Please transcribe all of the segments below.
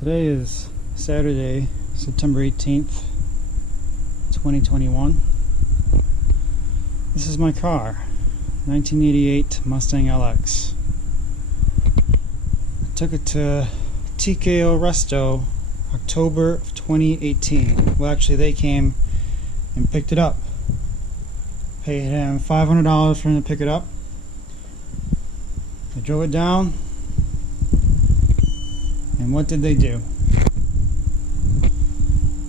Today is Saturday, September 18th, 2021. This is my car, 1988 Mustang LX. I took it to TKO Resto October of 2018. Well, actually they came and picked it up. Paid him $500 for him to pick it up. I drove it down. And what did they do?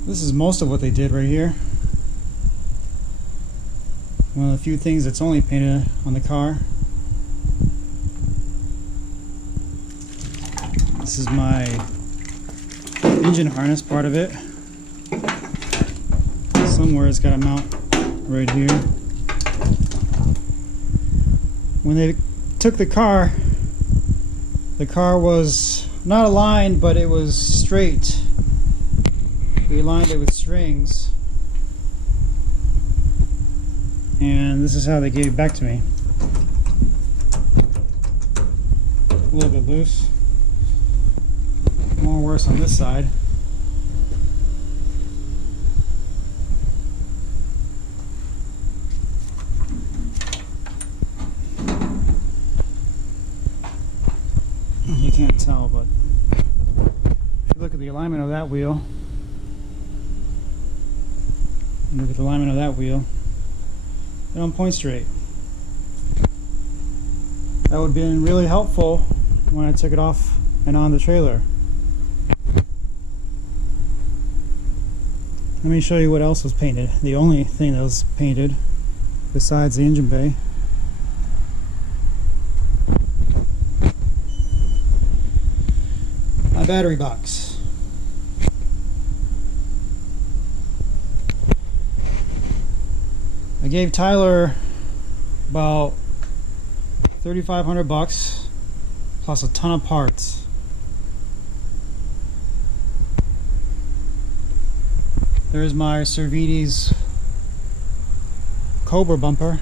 This is most of what they did right here. One of the few things that's only painted on the car. This is my engine harness, part of it. Somewhere it's got a mount right here. When they took the car was not aligned, but it was straight. We aligned it with strings, and this is how they gave it back to me. A little bit loose. More worse on this side. You can't tell, but if you look at the alignment of that wheel, and look at the alignment of that wheel, they're on point straight. That would have been really helpful when I took it off and on the trailer. Let me show you what else was painted. The only thing that was painted besides the engine bay. My battery box. I gave Tyler about $3,500 plus a ton of parts. There's my Cervini's Cobra bumper.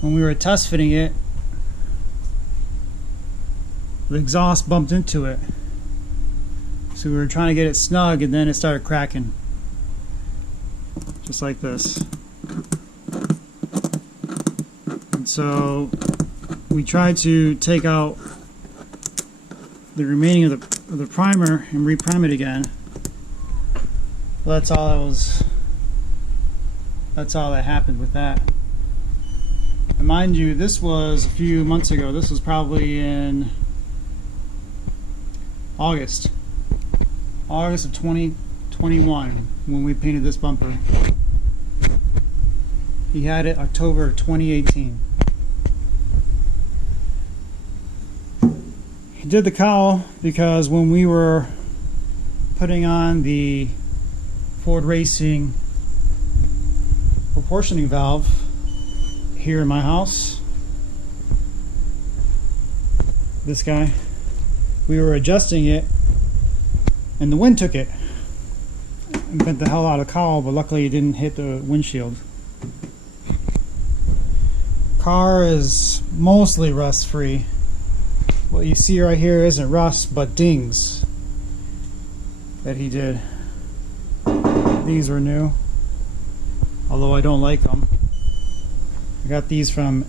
When we were test fitting it, the exhaust bumped into it, so we were trying to get it snug, and then it started cracking just like this. And so we tried to take out the remaining of the primer and reprime it again. Well, that's all that happened with that. And mind you, this was a few months ago. This was probably in August of 2021 when we painted this bumper. He had it October of 2018. He did the cowl because when we were putting on the Ford Racing proportioning valve here in my house, this guy, we were adjusting it and the wind took it and bent the hell out of the cowl, but luckily it didn't hit the windshield. Car is mostly rust free. What you see right here isn't rust but dings that he did. These were new, although I don't like them. I got these from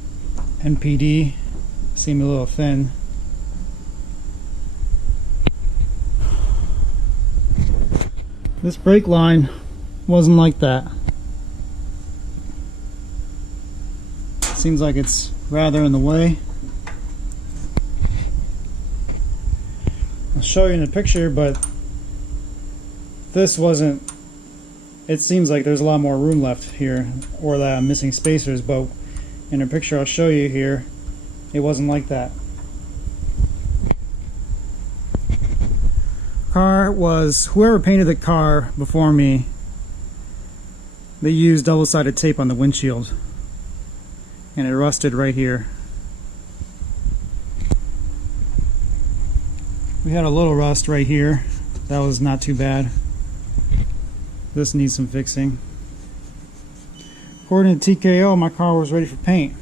NPD, seem a little thin. This brake line wasn't like that. Seems like it's rather in the way. I'll show you in the picture, but this wasn't. It seems like there's a lot more room left here, or that I'm missing spacers, but in a picture I'll show you here, it wasn't like that. Car was, whoever painted the car before me, they used double-sided tape on the windshield and it rusted right here. We had a little rust right here. That was not too bad. This needs some fixing. According to TKO, my car was ready for paint.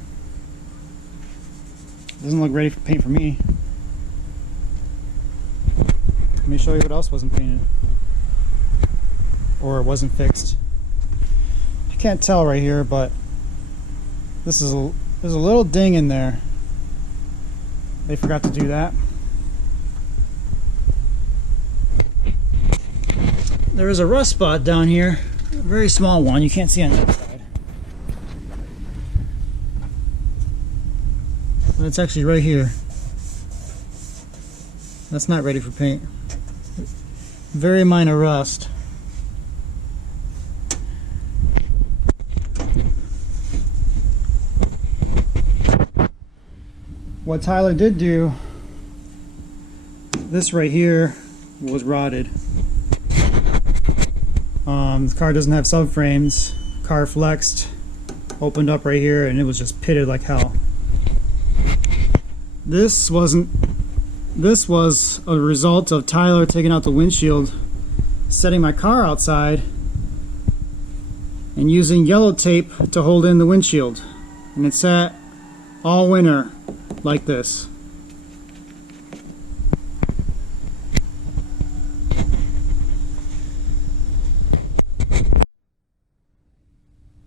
Doesn't look ready for paint for me. Let me show you what else wasn't painted. Or it wasn't fixed. I can't tell right here, but there's a little ding in there. They forgot to do that. There is a rust spot down here, a very small one. You can't see on that side. But it's actually right here. That's not ready for paint. Very minor rust. What Tyler did do, this right here was rotted. The car doesn't have subframes. Car flexed, opened up right here, and it was just pitted like hell. This was a result of Tyler taking out the windshield, setting my car outside, and using yellow tape to hold in the windshield. And it sat all winter like this.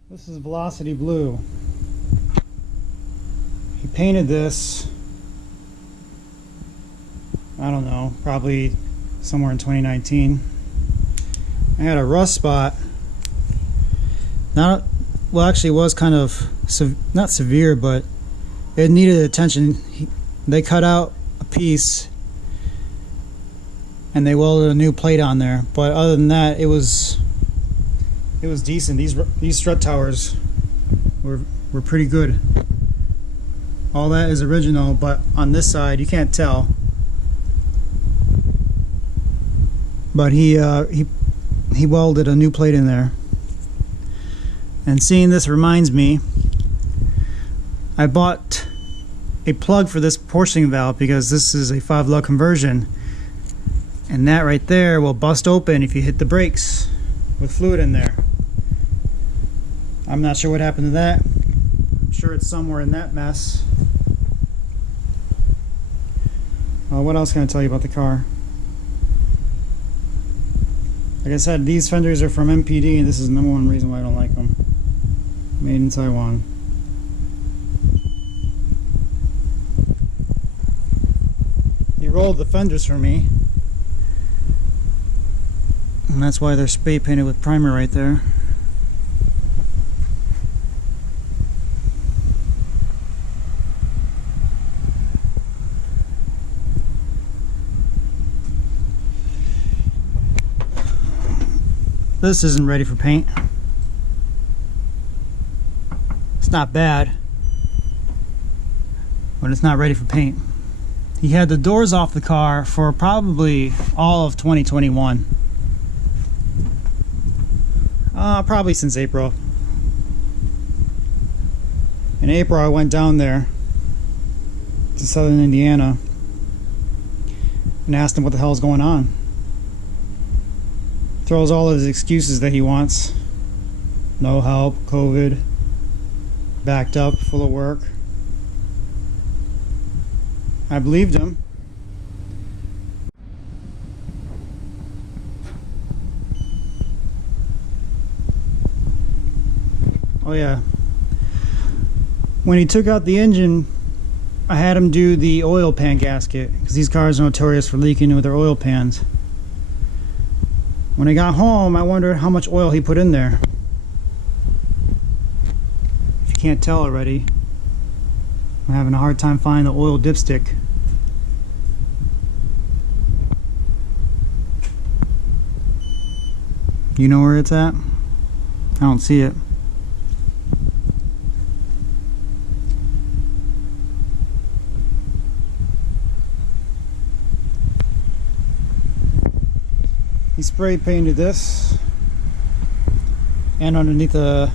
This is Velocity Blue. He painted this, I don't know, probably somewhere in 2019. I had a rust spot. Well, actually it was kind of, not severe, but it needed attention. They cut out a piece and they welded a new plate on there. But other than that, it was decent. These strut towers were pretty good. All that is original, but on this side you can't tell. But he welded a new plate in there. And seeing this reminds me, I bought a plug for this portioning valve because this is a 5-lug conversion, and that right there will bust open if you hit the brakes with fluid in there. I'm not sure what happened to that. I'm sure it's somewhere in that mess. What else can I tell you about the car? Like I said, these fenders are from MPD, and this is the number one reason why I don't like them. Made in Taiwan. He rolled the fenders for me, and that's why they're spray painted with primer right there. This isn't ready for paint. It's not bad, but it's not ready for paint. He had the doors off the car for probably all of 2021. Probably since April. In April I went down there to southern Indiana and asked him what the hell is going on. Throws all his excuses that he wants. No help, COVID, backed up, full of work. I believed him. Oh yeah. When he took out the engine, I had him do the oil pan gasket, because these cars are notorious for leaking with their oil pans. When I got home, I wondered how much oil he put in there. If you can't tell already, I'm having a hard time finding the oil dipstick. You know where it's at? I don't see it. He spray painted this and underneath the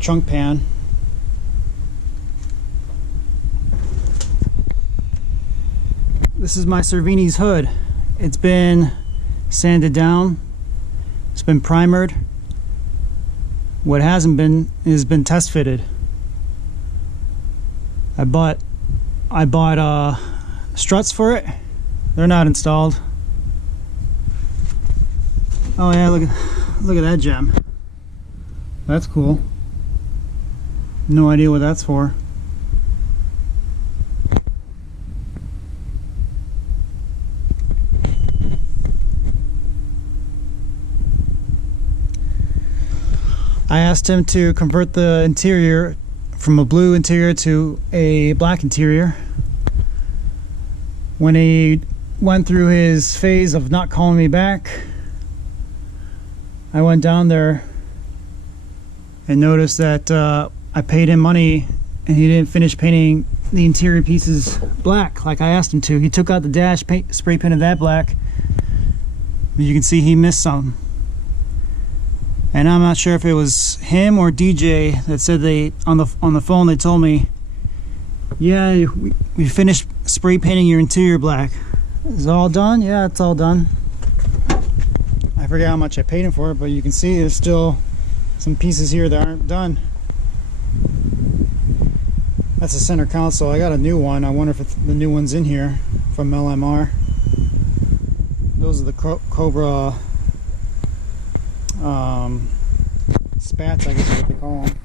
trunk pan. This is my Cervini's hood. It's been sanded down, it's been primered. What hasn't been has been test fitted. I bought struts for it, They're not installed. Oh yeah, look at that gem. That's cool. No idea what that's for. I asked him to convert the interior from a blue interior to a black interior. When he went through his phase of not calling me back, I went down there and noticed that I paid him money and he didn't finish painting the interior pieces black like I asked him to. He took out the dash, spray painted that black. As you can see, he missed some. And I'm not sure if it was him or DJ that said they on the phone they told me, yeah, we finished spray painting your interior black. Is it all done? Yeah, it's all done. I forget how much I paid him for it, but you can see there's still some pieces here that aren't done. That's the center console. I got a new one. I wonder if the new one's in here from LMR. Those are the Cobra spats, I guess is what they call them.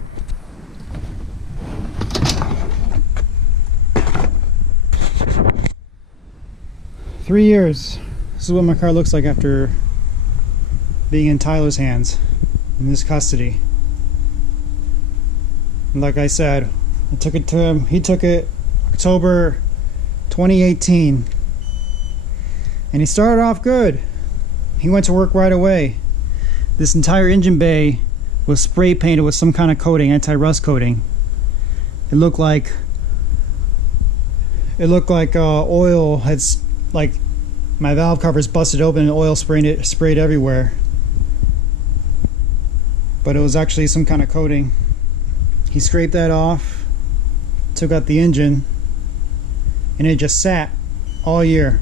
Three years. This is what my car looks like after being in Tyler's hands, in his custody. And like I said, I took it to him. He took it October 2018. And he started off good. He went to work right away. This entire engine bay was spray painted with some kind of coating, anti-rust coating. It looked like oil had, like, my valve covers busted open and oil sprayed everywhere. But it was actually some kind of coating. He scraped that off, took out the engine, and it just sat all year.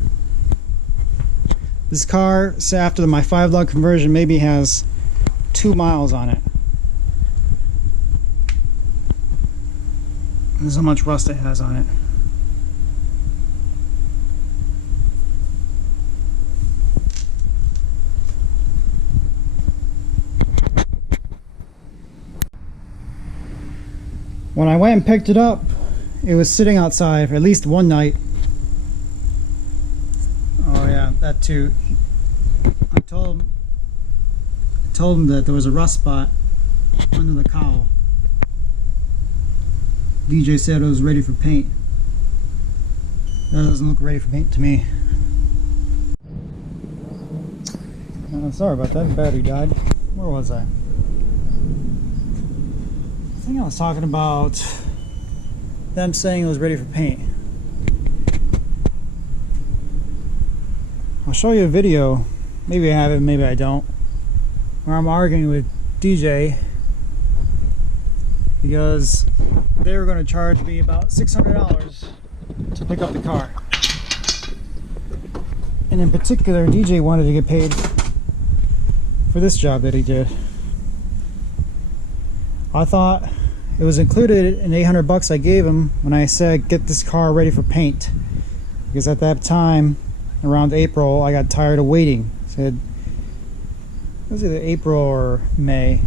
This car, after my 5-lug conversion, maybe has 2 miles on it. This is how much rust it has on it. When I went and picked it up, it was sitting outside for at least one night. Oh yeah, that too. I told him that there was a rust spot under the cowl. DJ said it was ready for paint. That doesn't look ready for paint to me. Sorry about that, the battery died. Where was I? I think I was talking about them saying it was ready for paint. I'll show you a video, maybe I have it, maybe I don't, where I'm arguing with DJ because they were going to charge me about $600 to pick up the car. And in particular, DJ wanted to get paid for this job that he did. I thought it was included in $800 I gave him when I said get this car ready for paint, because at that time around April I got tired of waiting. I said it was either April or May.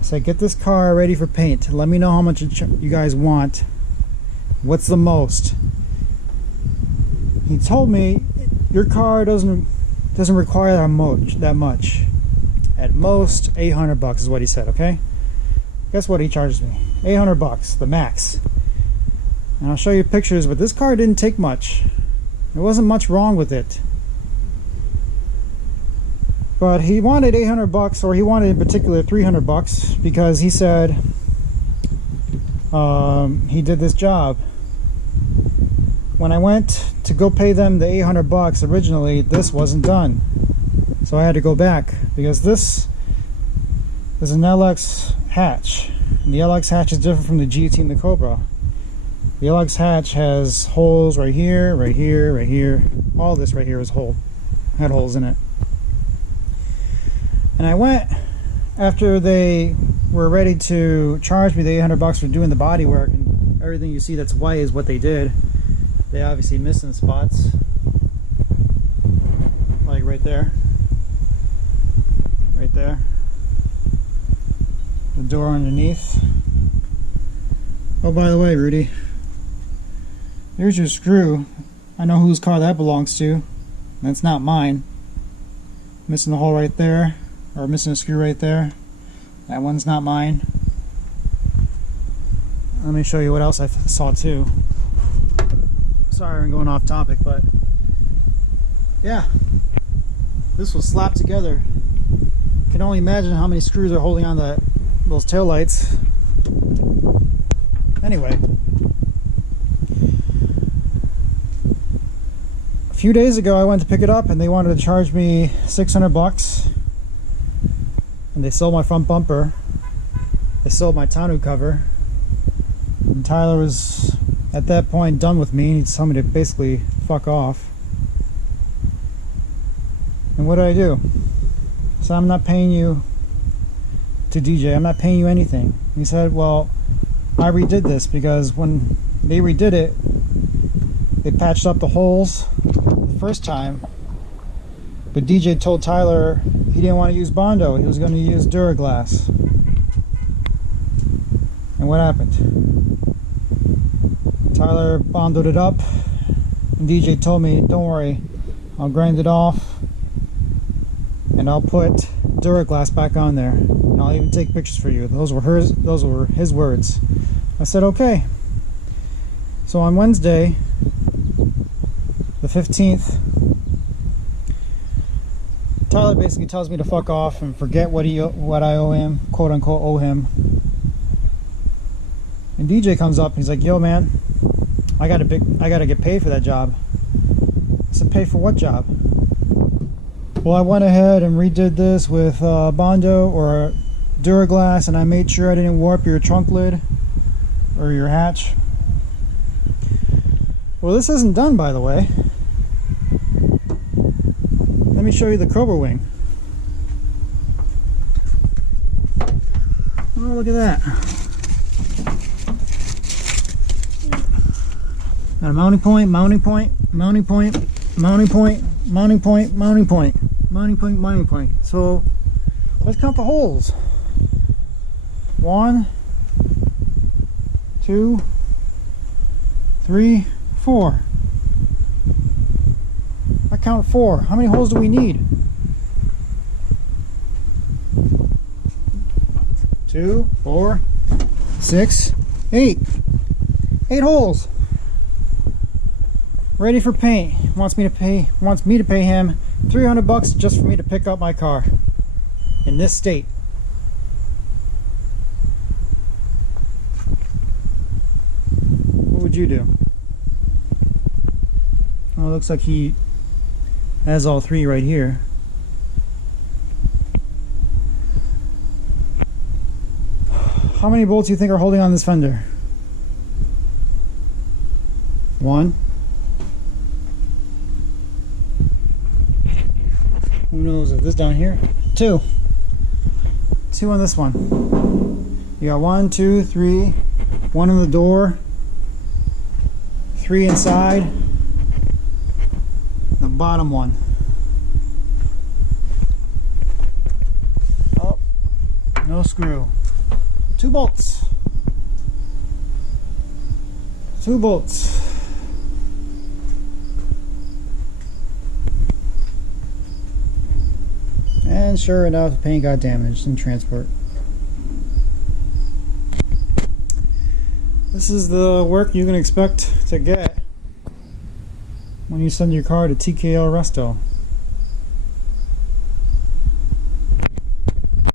I said get this car ready for paint, let me know how much you guys want, what's the most. He told me your car doesn't require that much. At most $800 is what he said. Okay, guess what he charges me? $800, the max. And I'll show you pictures, but this car didn't take much. There wasn't much wrong with it. But he wanted $800, or he wanted in particular $300, because he said he did this job. When I went to go pay them the $800 originally, this wasn't done. So I had to go back, because this is an LX hatch. And the LX hatch is different from the GT and the Cobra. The LX hatch has holes right here, right here, right here. All this right here is had holes in it. And I went after they were ready to charge me the $800 for doing the body work, and everything you see that's white is what they did. They obviously missed some spots. right there. Right there. The door underneath. Oh, by the way, Rudy, there's your screw. I know whose car that belongs to. That's not mine. Missing a hole right there, or missing a screw right there. That one's not mine. Let me show you what else I saw too. Sorry I'm going off topic, but yeah, this was slapped together. Can only imagine how many screws are holding on to those taillights. Anyway, a few days ago I went to pick it up and they wanted to charge me 600 bucks, and they sold my front bumper, they sold my tonneau cover, and Tyler was at that point done with me. He told me to basically fuck off. And what did I do? So I'm not paying you to DJ, I'm not paying you anything. He said, well, I redid this because when they redid it, they patched up the holes the first time, but DJ told Tyler he didn't want to use Bondo, he was going to use Duraglass. And what happened? Tyler bondoed it up, and DJ told me, don't worry, I'll grind it off and I'll put Duraglass back on there, and I'll even take pictures for you. Those were his words. I said okay. So on Wednesday the 15th, Tyler basically tells me to fuck off and forget what I owe him, quote unquote owe him. And DJ comes up and he's like, yo man, I gotta get paid for that job. I said, pay for what job? Well, I went ahead and redid this with Bondo or Duraglass, and I made sure I didn't warp your trunk lid or your hatch. Well, this isn't done, by the way. Let me show you the Cobra wing. Oh, look at that. Got a mounting point, mounting point, mounting point, mounting point, mounting point, mounting point, mounting point, mounting point. So let's count the holes. 1, 2, 3, 4. I count 4. How many holes do we need? 2, 4, 6, 8. 8 holes. Ready for paint. Wants me to pay him 300 bucks just for me to pick up my car in this state. What would you do? Oh, it looks like he has all 3 right here. How many bolts do you think are holding on this fender? 1. Who knows if this down here? 2. 2 on this one. You got 1, 2, 3. 1 on the door. 3 inside. The bottom one. Oh, no screw. 2 bolts. 2 bolts. And sure enough, the paint got damaged in transport. This is the work you can expect to get when you send your car to TKO Resto.